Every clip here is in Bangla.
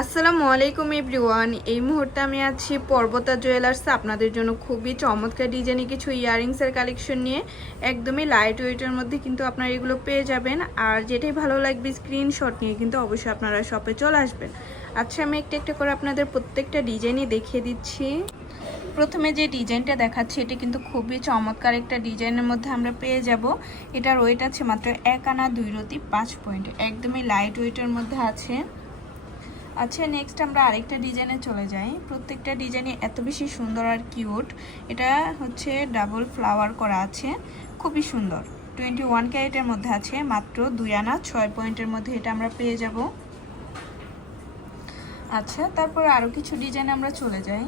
আসসালামু আলাইকুম এভরিওয়ান। এই মুহূর্তে আমি আছি পর্বতা জুয়েলার্সে আপনাদের জন্য খুবই চমৎকার ডিজাইনে কিছু ইয়াররিংসের কালেকশন নিয়ে। একদমই লাইট ওয়েটের মধ্যে কিন্তু আপনারা এগুলো পেয়ে যাবেন। আর যেটাই ভালো লাগবে স্ক্রিনশট নিয়ে কিন্তু অবশ্যই আপনারা শপে চলে আসবেন। আচ্ছা, আমি একটা একটা করে আপনাদের প্রত্যেকটা ডিজাইনই দেখিয়ে দিচ্ছি। প্রথমে যে ডিজাইনটা দেখাচ্ছি এটা কিন্তু খুবই চমৎকার একটা ডিজাইনের মধ্যে আমরা পেয়ে যাব। এটার ওয়েট আছে মাত্র 1 আনা 2 রতি 5 পয়েন্ট, একদমই লাইট ওয়েটের মধ্যে আছে। আচ্ছা, নেক্সট আমরা আরেকটা ডিজাইনে চলে যাই। প্রত্যেকটা ডিজাইনে এত বেশি সুন্দর আর কিউট। এটা হচ্ছে ডাবল ফ্লাওয়ার করা আছে, খুবই সুন্দর। 21 ক্যারেটের মধ্যে আছে, মাত্র 2 আনা 6 পয়েন্টের মধ্যে এটা আমরা পেয়ে যাব। আচ্ছা, তারপর আরও কিছু ডিজাইন আমরা চলে যাই।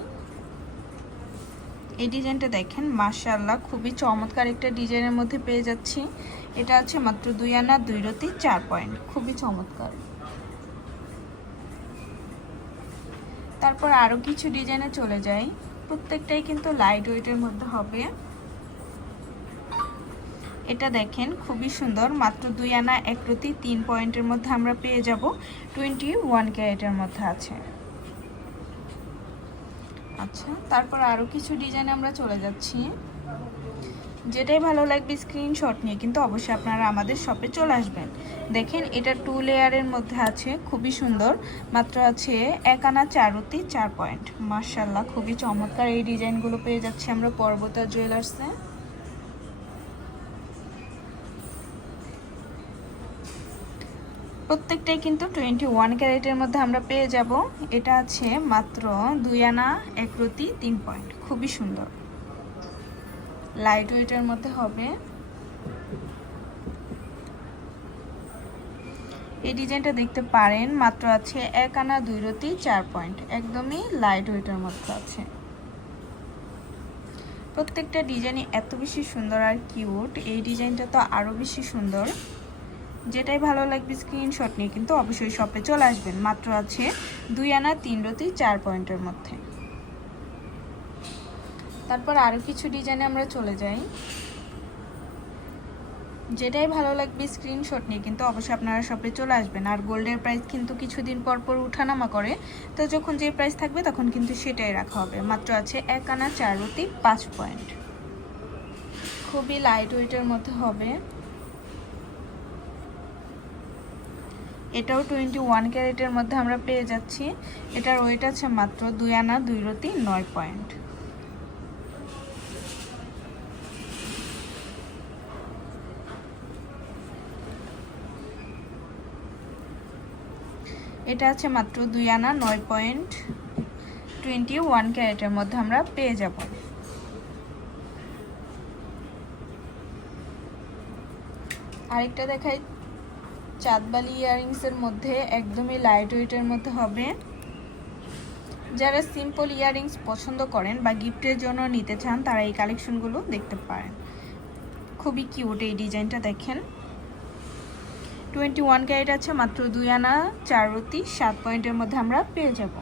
এই ডিজাইনটা দেখেন, মাশাআল্লাহ খুবই চমৎকার একটা ডিজাইনের মধ্যে পেয়ে যাচ্ছি। এটা আছে মাত্র 2 আনা 2 রতি 4 পয়েন্ট, খুবই চমৎকার। তারপর আরও কিছু ডিজাইনে চলে যাই। প্রত্যেকটাই কিন্তু লাইট ওয়েটের মধ্যে হবে। এটা দেখেন খুবই সুন্দর, মাত্র 2 আনা 1 রতি 3 পয়েন্টের মধ্যে আমরা পেয়ে যাব। 21 ক্যারেটের মধ্যে আছে। আচ্ছা, তারপর আরও কিছু ডিজাইনে আমরা চলে যাচ্ছি। যেটাই ভালো লাগবে স্ক্রিনশট নিয়ে কিন্তু অবশ্যই আপনারা আমাদের শপে চলে আসবেন। দেখেন এটা 2 লেয়ারের মধ্যে আছে, খুবই সুন্দর। মাত্র আছে 1 আনা 4 রতি 4 পয়েন্ট। মাশাআল্লাহ খুবই চমৎকার এই ডিজাইনগুলো পেয়ে যাচ্ছি আমরা পর্বতা জুয়েলার্সে। প্রত্যেকটাই কিন্তু 21 ক্যারেটের মধ্যে আমরা পেয়ে যাব। এটা আছে মাত্র 2 আনা 1 রতি 3 পয়েন্ট, খুবই সুন্দর, লাইট ওয়েটের মধ্যে হবে। এই ডিজাইনটা দেখতে পারেন, মাত্র আছে 1 আনা 2 রতি 4 পয়েন্ট, একদমই লাইট ওয়েটের মধ্যে আছে। প্রত্যেকটা ডিজাইনই এত বেশি সুন্দর আর কিউট। এই ডিজাইনটা তো আরও বেশি সুন্দর। যেটাই ভালো লাগবে স্ক্রিনশট নিয়ে কিন্তু অবশ্যই শপে চলে আসবেন। মাত্র আছে 2 আনা 3 রতি 4 পয়েন্টের মধ্যে। তারপর আরও কিছু ডিজাইনে আমরা চলে যাই। যেটাই ভালো লাগবে স্ক্রিনশট নিয়ে কিন্তু অবশ্যই আপনারা শপে চলে আসবেন। আর গোল্ডের প্রাইস কিন্তু কিছুদিন পর পর উঠানামা করে, তো যখন যে প্রাইস থাকবে তখন কিন্তু সেটাই রাখা হবে। মাত্র আছে 1 আনা 4 রতি 5 পয়েন্ট, খুবই লাইট ওয়েটের মধ্যে হবে। এটাও 21 ক্যারেটের মধ্যে আমরা পেয়ে যাচ্ছি। এটার ওয়েট আছে মাত্র 2 আনা 2 রতি 9 পয়েন্ট। এটা আছে মাত্র 2 আনা 9 পয়েন্ট, 21 ক্যারেটের মধ্যে আমরা পেয়ে যাব। আরেকটা দেখাই, চাঁদবালি ইয়াররিংসের মধ্যে একদমই লাইট ওয়েটের মধ্যে হবে। যারা সিম্পল ইয়াররিংস পছন্দ করেন বা গিফটের জন্য নিতে চান তারা এই কালেকশনগুলো দেখতে পারেন। খুবই কিউট এই ডিজাইনটা দেখেন। 21 ক্যারেট আছে, মাত্র 2 আনা 4 রতি 7 পয়েন্টের মধ্যে আমরা পেয়ে যাব।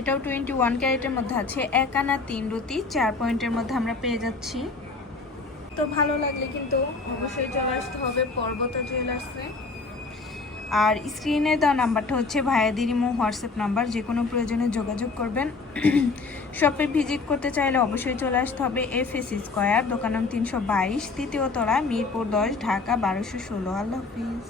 এটাও 21 ক্যারেটের মধ্যে আছে, 1 আনা 3 রতি 4 পয়েন্টের মধ্যে আমরা পেয়ে যাচ্ছি। তো ভালো লাগলে কিন্তু অবশ্যই চলে আসতে হবে পর্বতা জুয়েলার্সে। আর স্ক্রিনে দেওয়া নাম্বারটা হচ্ছে ভাইয়াদের ইমো হোয়াটসঅ্যাপ নাম্বার, যে কোনো প্রয়োজনে যোগাযোগ করবেন। শপে ভিজিট করতে চাইলে অবশ্যই চলে আসতে হবে FS স্কয়ার, দোকান নং 322, তৃতীয় তলা, মিরপুর 10, ঢাকা 1216। আল্লাহ হাফিজ।